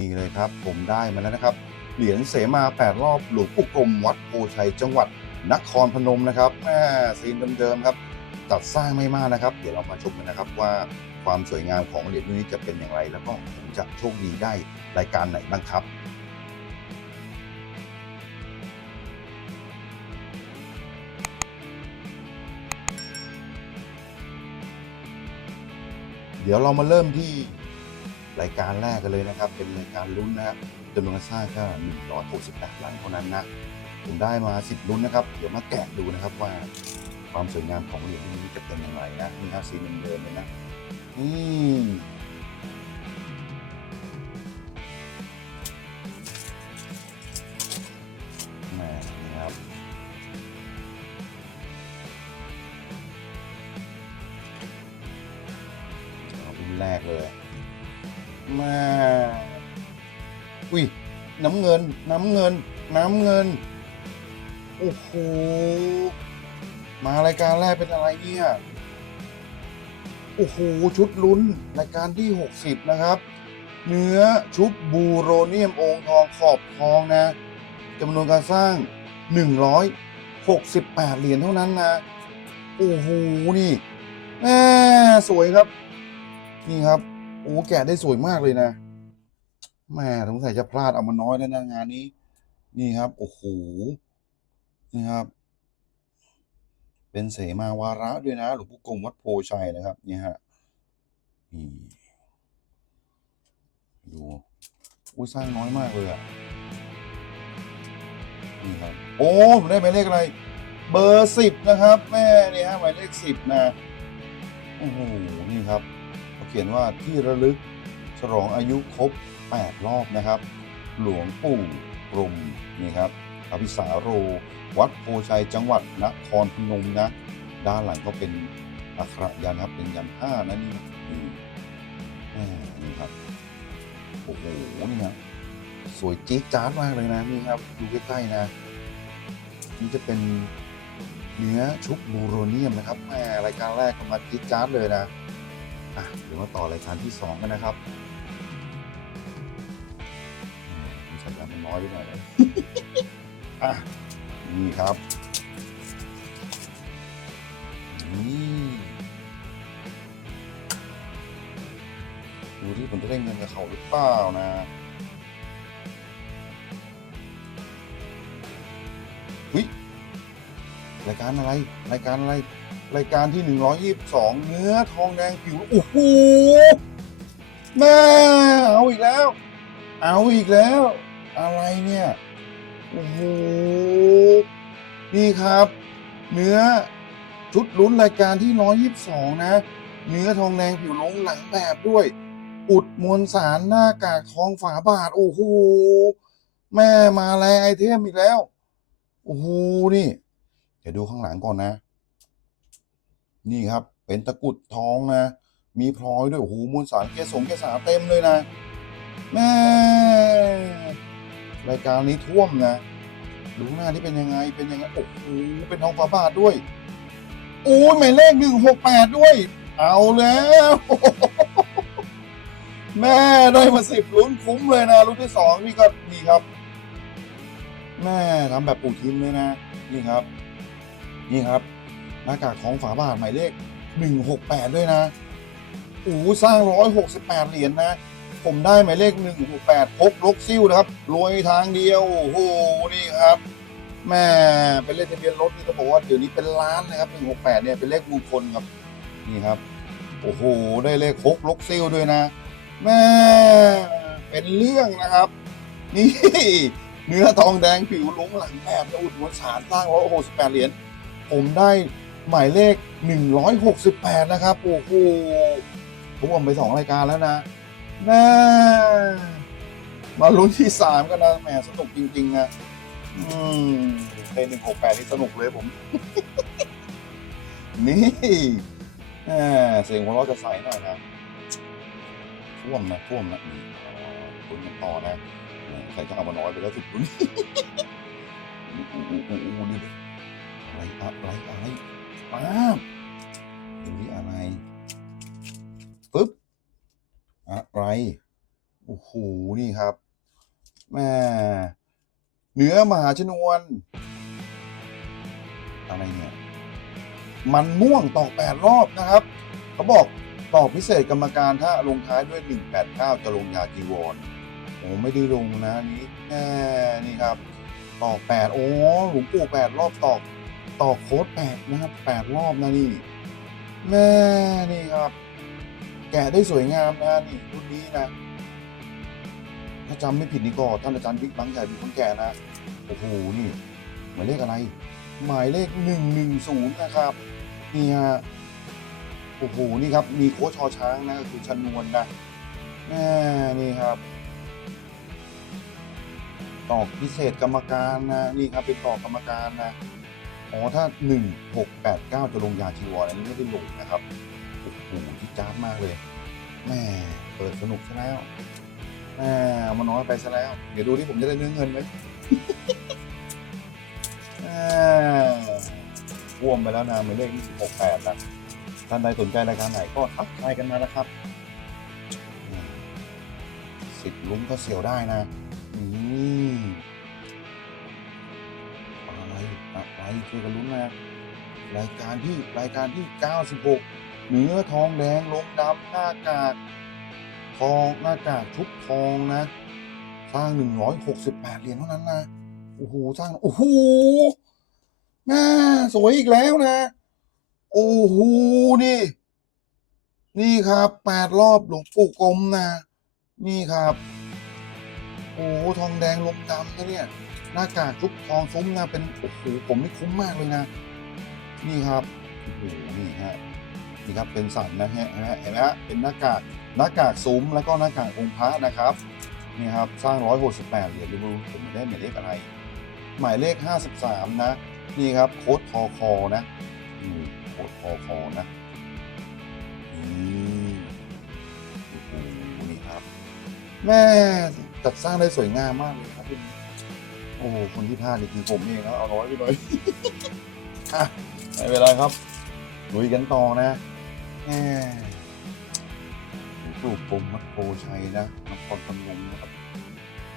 นี่เลยครับผมได้มาแล้วนะครับ เหรียญเสมา8รอบหลวงปู่กรมวัดโพชัยจังหวัดนครพนมนะครับแม่ซีนเดิมๆครับจัดสร้างไม่มากนะครับ เดี๋ยวเรามาชมกันนะครับว่าความสวยงามของเหรียญรุ่นนี้จะเป็นอย่างไร แล้วก็ผมจะโชคดีได้รายการไหนบ้างครับเดี๋ยวเรามาเริ่มที่ รายการแรกกันเลยนะครับ เป็นรายการลุ้นนะครับจำนวนสร้างก็168หลังเท่านั้นนะผมได้มา 10 ลุ้นนะครับ เดี๋ยวมาแกะดูนะครับว่าความสวยงามของเหรียญนี้จะเป็นอย่างไรนะนี่ครับสีเดิมเลยนะนี่แหม่นี่ครับเอาเป็นแรกเลย มาอุ้ยน้ำเงิน น้ำเงิน น้ำเงิน โอ้โห มารายการแรกเป็นอะไรเนี่ย โอ้โห ชุดลุ้น รายการที่ 60 นะครับ เนื้อชุบบูโรเนียมองค์ทองขอบทองนะจำนวนการสร้าง 168 เหรียญเท่านั้นนะ โอ้โห นี่แหมสวยครับ นี่ครับ โอ้แกะได้สวยมากเลยนะแม่สงสัยจะพลาดเอามาน้อยแล้วนะงานนี้ นี่ครับโอ้โหนี่ครับ เป็นเสมาวาระด้วยนะหลวงปู่กรมวัดโพชัยนะครับ เนี่ยฮะนี่ดูอุ้ยสร้างน้อยมากเลยอะนี่ครับโอ้ผมได้หมายเลขอะไร เบอร์สิบนะครับ แม่เนี่ยฮะหมายเลขสิบนะโอ้โหนี่ครับ เขาเขียนว่าที่ระลึกฉลองอายุครบ 8 รอบนะครับ หลวงปู่กรมนี่ครับอภิสาโร วัดโพชัยจังหวัดนครพนมนะ ด้านหลังก็เป็นอักขระยันครับเป็นยันห้านะนี่นี่นี่ครับโอ้โหนี่ครับสวยจี๊ดจ๊าดมากเลยนะนี่ครับดูใกล้ๆนะนี่จะเป็นเนื้อชุบบูโรเนียมนะครับแม่รายการแรกก็มาจี๊ดจ๊าดเลยนะ อะเดี๋ยวมาต่อรายการที่สองกันนะครับใส่ยามันน้อยไปหน่อยเลยอะนี่ครับนี่ดูที่ผมจะได้เงินกับเขาหรือเปล่านะวิรายการอะไร รายการอะไร รายการที่ 122 เนื้อทองแดงผิวโอ้โหแม่เอาอีกแล้ว เอาอีกแล้ว อะไรเนี่ยโอ้โหนี่ครับ เนื้อชุดลุ้นรายการที่ 122 นะ เนื้อทองแดงผิวลงหลังแบบด้วย อุดมวลสารหน้ากากทองฝาบาท โอ้โหแม่มาแรไอเทมอีกแล้ว โอ้โหนี่ เดี๋ยวดูข้างหลังก่อนนะ นี่ครับ เป็นตะกุดทองนะ มีพลอยด้วยโอ้โหมวลสารเกสงเกษาเต็มเลยนะแม่รายการนี้ท่วมนะดูหน้าที่เป็นยังไงเป็นยังไงโอ้โหเป็นทองฝาบาทด้วยโอ้ยหมายเลขหนึ่งหกแปดด้วย เอาแล้วแม่ได้มาสิบลุ้นคุ้มเลยนะลุ้นที่สองนี่ก็นี่ครับ แม่ทำแบบปู่ทิมเลยนะ นี่ครับ นี่ครับ หน้ากากของฝาบาทหมายเลขหนึ่งหกแปดด้วยนะโอ้สร้างร้อยหกสิบแปดเหรียญนะผมได้หมายเลขหนึ่งหกแปดพกลกซิ่วนะครับรวยทางเดียวโอ้โหนี่ครับแม่เป็นเลขทะเบียนรถนี่ก็บอกว่าเดี๋ยวนี้เป็นล้านนะครับหนึ่งหกแปดเนี่ยเป็นเลขมงคลครับนี่ครับโอ้โหได้เลขพกลกซิ่วด้วยนะแม่เป็นเรื่องนะครับ นี่เนื้อทองแดงผิวลงหลังแบบอุดมวลสารสร้างร้อยหกสิบแปดเหรียญผมได้ หมายเลขหนึ่งร้อยหกสิบแปดนะครับ โอ้โหท่วมไปสองรายการแล้วนะแม่มาลุ้นที่สามกันนะ แหมสนุกจริง ๆ นะ อืมในหนึ่งหกแปดนี่สนุกเลยผม นี่เสียงหัวเราะจะใสหน่อยนะท่วมนะท่วมนะนี่คุณกันต่อนะใครจะเอามาน้อยไปแล้วสิคุณอู้อู้อู้อู้อะไรอะไรอะไร ป้าบดูนี่อะไรปึ๊บอะไรโอ้โหนี่ครับแม่เนื้อมหาชนวน อะไรเนี่ยมันม่วงตอกแปดรอบนะครับเขาบอกตอกพิเศษกรรมการถ้าลงท้ายด้วย 189 จะลงยาจีวรโอ้ไม่ได้ลงนะนนี้แน่นี่ครับตอกแปดโอ้หลวงปู่แปดรอบตอก ตอโค้ดแปดนะครับแปดรอบนะนี่แม่นี่ครับ แกะได้สวยงามนะนี่รุ่นนี้นะถ้าจำไม่ผิดนี่ก็ท่านอาจารย์บิ๊กบังใหญ่เป็นคนแก่นะโอ้โหนี่หมายเลขอะไร หมายเลขหนึ่งหนึ่งศูนย์นะครับนี่ฮะโอ้โหนี่ครับมีโค้ชชอช้างนะก็คือชนวนนะแม่นี่ครับตอกพิเศษกรรมการนะนี่ครับเป็นตอกกรรมการนะ อ๋อถ้าหนึ่งหกแปดเก้าจะลงยาชีวรอันนี้ไม่ได้ลงนะครับโอ้โหที่จ้าบมากเลยแม่เปิดสนุกซะแล้วแม่เอามาน้อยไปซะแล้ว เดี๋ยวดูที่ผมจะได้เนื้อเงินไหมแม่ว่วมไปแล้วนะหมายเลขที่หกแปดนะท่านใดสนใจรายการไหนก็ทักทายกันมานะครับ สิบลุ้มก็เสียวได้นะ อืม ช่วยกันลุ้นนะรายการที่รายการที่ 96เนื้อทองแดงลงดำหน้ากากทองหน้ากากชุบทองนะ สร้าง 168 เหรียญเท่านั้นนะโอ้โหสร้างโอ้โหแม่สวยอีกแล้วนะ โอ้โหนี่ นี่ครับแปดรอบหลวงปู่กรมนะ นี่ครับ โอ้โหทองแดงลงดำนะเนี่ย หน้ากากชุบทองซุ้มนะเป็นโอ้โหผมนี่คุ้มมากเลยนะ นี่ครับโอ้โหนี่ฮะนี่ครับเป็นสันนะฮะเห็นไหมเห็นไหมฮะเป็นหน้ากากหน้ากากซุ้มแล้วก็หน้ากากองค์พระนะครับนี่ครับสร้าง 168 เหรียญดูผมได้หมายเลขอะไร หมายเลข 53 นะ นี่ครับโค้ดทอคอนะโค้ดทอคอนะนี่โอ้โหนี่ครับแม่จัดสร้างได้สวยงามมากเลยครับ โอ้โหคนที่พลาดนี่คือผมเองนะเอาน้อยไปหน่อยอะไม่เป็นไรครับลุยกันต่อนะแหมปลูกปมมัดโพชัยนะนครพนมนะครับ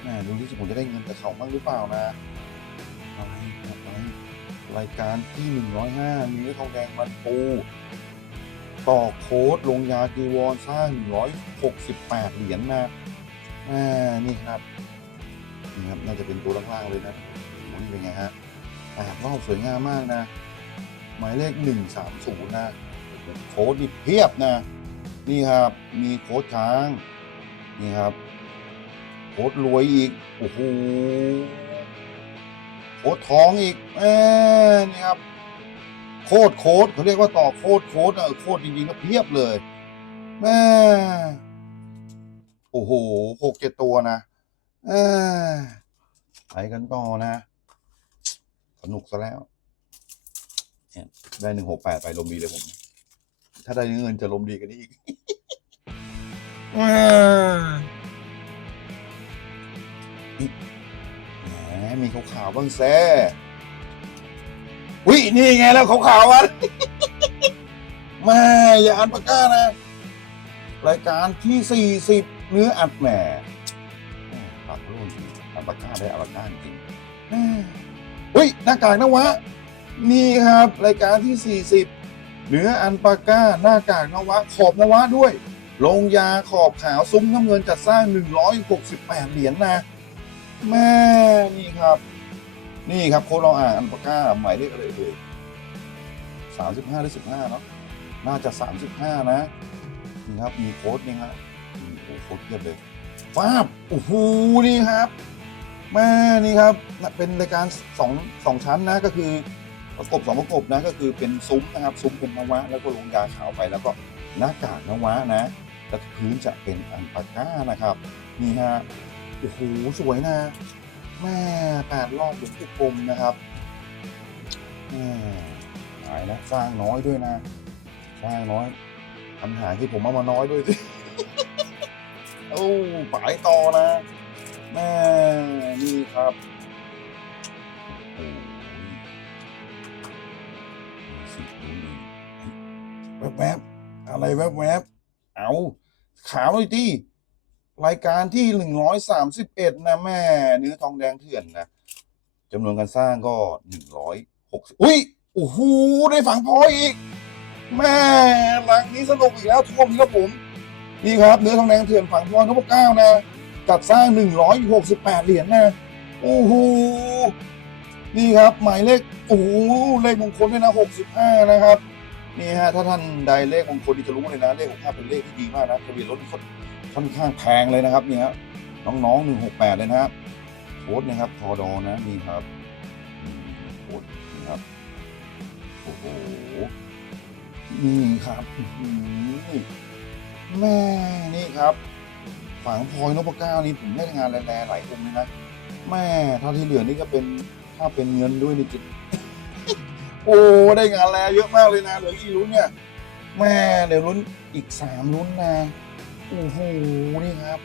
แหมดูที่ผมจะได้เงินจากเขาบ้างหรือเปล่านะอะไรอะไรรายการที่หนึ่งร้อยห้ามีเนื้อทองแดงมันปูต่อโค้ดลงยาจีวรสร้างหนึ่งร้อยหกสิบแปดเหรียญนะอ่านี่ครับ นี่ครับน่าจะเป็นตัวล่างๆเลยนะนี่เป็นไงฮะแปดรอบสวยงามมากนะ หมายเลขหนึ่งสามศูนย์นะโค้ดนี่เพียบนะ นี่ครับมีโค้ดช้าง นี่ครับ โค้ดรวยอีก โอ้โหโค้ดทองอีกแหมนี่ครับ โคตรโค้ดเขาเรียกว่าต่อโคตรโค้ดเออโคตรจริงๆก็เพียบเลยแม่โอ้โหหกเจ็ดตัวนะ ไปกันต่อนะ สนุกซะแล้วเนี่ยได้หนึ่งหกแปดไปลมดีเลยผม ถ้าได้เงินจะลมดีกันอีกแหมมีขาวๆบ้างแซ่วินี่ไงแล้วขาวๆอะแม่อย่าอันปากกานะ รายการที่สี่สิบเนื้ออัดแหมแม่ปากรุ่น อันปาก้าได้อันปาก้าจริงแม่เฮ้ยหน้ากากนวะ นี่ครับรายการที่ 40 เหนืออันปาก้าหน้ากากนวะ ขอบนวะด้วยลงยาขอบขาวซุ้มน้ำเงินจัดสร้าง 168 เหรียญนะแม่นี่ครับ นี่ครับโค้ดเราอ่านอันปาก้าหมายเลขอะไรเอ่ย35หรือ15เนาะน่าจะ35นะนี่ครับมีโค้ดนี่ฮะนี่โอ้โหโค้ดเยอะเลยฟ้าบโอ้โหนี่ครับ แม่นี่ครับเป็นรายการสองสองชั้นนะก็คือประกบสองประกบนะก็คือเป็นซุ้มนะครับซุ้มเป็นนวะแล้วก็ลงยาขาวไปแล้วก็หน้ากากนวะนะแล้วพื้นจะเป็นอันปาก้านะครับนี่ฮะโอ้โหสวยนะแม่แปดรอบหลวงปู่กลมนะครับแม่หายนะสร้างน้อยด้วยนะสร้างน้อยปัญหาที่ผมเอามาน้อยด้วยสิโอ้ปายต่อนะ แม่นี่ครับโอ้ยสิบนิ้วนี่แวบๆอะไรแวบๆเอาขาวเลยตีรายการที่หนึ่งร้อยสามสิบเอ็ดนะแม่เนื้อทองแดงเถื่อนนะจำนวนการสร้างก็หนึ่งร้อยหกสิบอุ้ยโอ้โหได้ฝังพออีก แม่หลังนี้สนุกอีกแล้วท่วมอีกครับผม นี่ครับเนื้อทองแดงเถื่อนฝังพอยนพเก้านะ จัดสร้างหนึ่งร้อยหกสิบแปดเหรียญนะ โอ้โห นี่ครับหมายเลข โอ้โห เลขมงคลด้วยนะหกสิบห้านะครับ นี่ฮะ ถ้าท่านใดเลขมงคลที่จะรู้เลยนะ เลขหกห้าเป็นเลขที่ดีมากนะทะเบียนรถค่อนค่อนข้างแพงเลยนะครับนี่ฮะ น้องๆหนึ่งหกแปดเลยนะครับโค้ดนะครับทอดอนะ นี่ครับโค้ดนะครับ โอ้โห นี่ครับแม่นี่ครับ ฝังพลอยนพเก้านี่ผมได้งานแรงๆหลายองค์เลยนะแม่ถ้าที่เหลือนี่ก็เป็นถ้าเป็นเงินด้วยนี่จิโอ้ได้งานแลเยอะมากเลยนะเหลือกี่ลุ้นเนี่ยแม่เดี๋ยวลุ้นอีกสามลุ้นนะโอ้โหนี่ครับ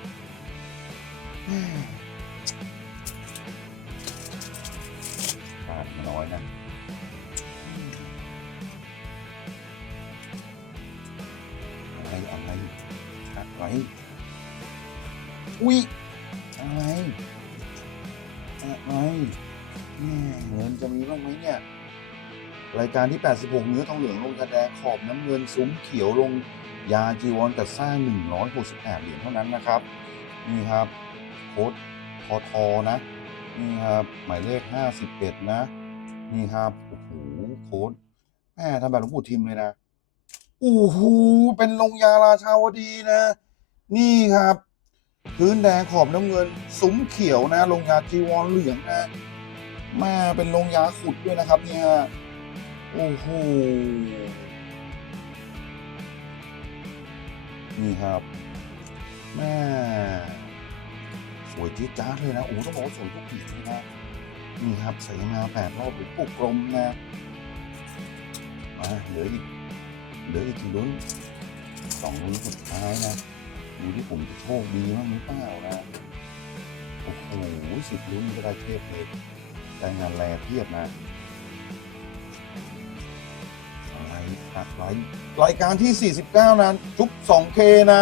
ขาดน้อยนะอะไรอะไรอะไร อุ้ยอะไรอะไรแม่เงินจะมีบ้างไหมเนี่ย รายการที่ 86 เนื้อทองเหลืองลงกระแดขอบน้ำเงินซุ้มเขียวลงยาจีวรจัดสร้าง 168 เหรียญเท่านั้นนะครับ นี่ครับโค้ดทอทอนะ นี่ครับหมายเลข 51 นะ นี่ครับโอ้โหโค้ดแม่ทำแบบหลวงปู่ทิมเลยนะโอ้โหเป็นลงยาราชาวดีนะ นี่ครับ พื้นแดงขอบน้ำเงินซุ้มเขียวนะลงยาจีวรเหลืองนะแม่เป็นลงยาขุดด้วยนะครับเนี่ยโอ้โหนี่ครับแม่สวยจี๊ดจ๊าดเลยนะโอ้ต้องบอกว่าสวยทุกปีเลยนะนี่ครับใส่มาแปดรอบหรือปุกกลมนะมาเหลืออีกเหลืออีกกี่ลุ้นสองลุ้นสุดท้ายนะ ดูที่ผมจะโชคดีมั้างหรือเปล่านะ โอ้โหสิบลุ้นก็ได้เทพเลยได้งานแลเพียบนะอะไรอะไรรายการที่ 49 นะจุ๊บ 2K นะ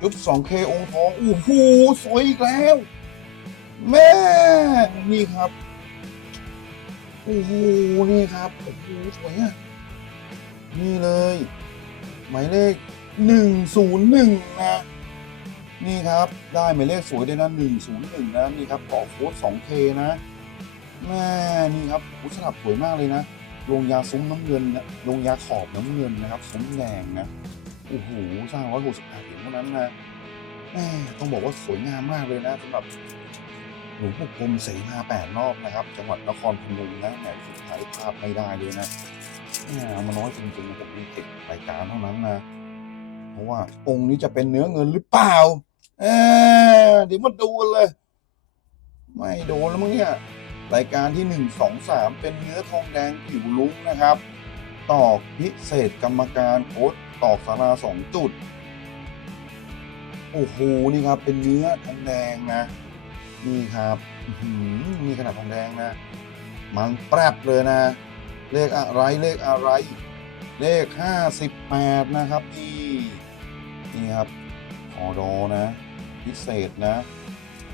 จุ๊บ 2K องค์ทองโอ้โหสวยอีกแล้ว แม่นี่ครับโอ้โหนี่ครับโอ้โหสวยอะนี่เลย หมายเลข 101 นะ นี่ครับ ได้หมายเลขสวยด้วยนะ 101 นะ นี่ครับเกาะโค้ด 2K นะแม่นี่ครับอ้สลับสวยมากเลยนะลงยาซุ้มน้ำเงินนะลงยาขอบน้ำเงินนะครับซุ้มแดงนะโอ้โหสร้างร้อยหกสิบแปดเหรียญเท่านั้นนะแม่ต้องบอกว่าสวยงามมากเลยนะสำหรับหลวงปู่พรมเสมาแปดรอบนะครับ จังหวัดนครพนมนะแหมสุดท้ายพลาดไม่ได้เลยนะแม่เอามาน้อยจริงๆผมมีติดรายการเท่านั้นนะ เพราะว่าองค์นี้จะเป็นเนื้อเงินหรือเปล่าเออเดี๋ยวมาดูกันเลย ไม่โดนแล้วมั้งเนี่ยรายการที่ 1 2 3 เป็นเนื้อทองแดงผิวลุ้งนะครับ ตอกพิเศษกรรมการโค้ดตอกสาราสองจุด โอ้โห นี่ครับ เป็นเนื้อทองแดงนะ นี่ครับหือมีขนาดทองแดงนะ มันแปรบเลยนะ เลขอะไรเลขอะไร เลข 58 นะครับนี่ นี่ครับออดอนะ พิเศษนะ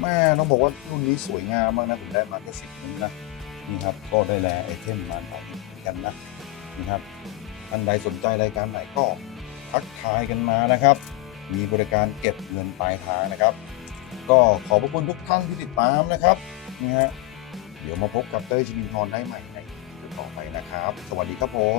แม่ต้องบอกว่ารุ่นนี้สวยงามมากนะผมได้มาแค่สิบนิ้วนะนี่ครับก็ได้แลไอเทมมาหน่อยเหมือนกันนะนี่ครับท่านใดสนใจรายการไหนก็ทักทายกันมานะครับ มีบริการเก็บเงินปลายทางนะครับ ก็ขอบพระคุณทุกท่านที่ติดตามนะครับนี่ฮะเดี๋ยวมาพบกับเต้ยชินินทรได้ใหม่ในต่อไปนะครับ สวัสดีครับผม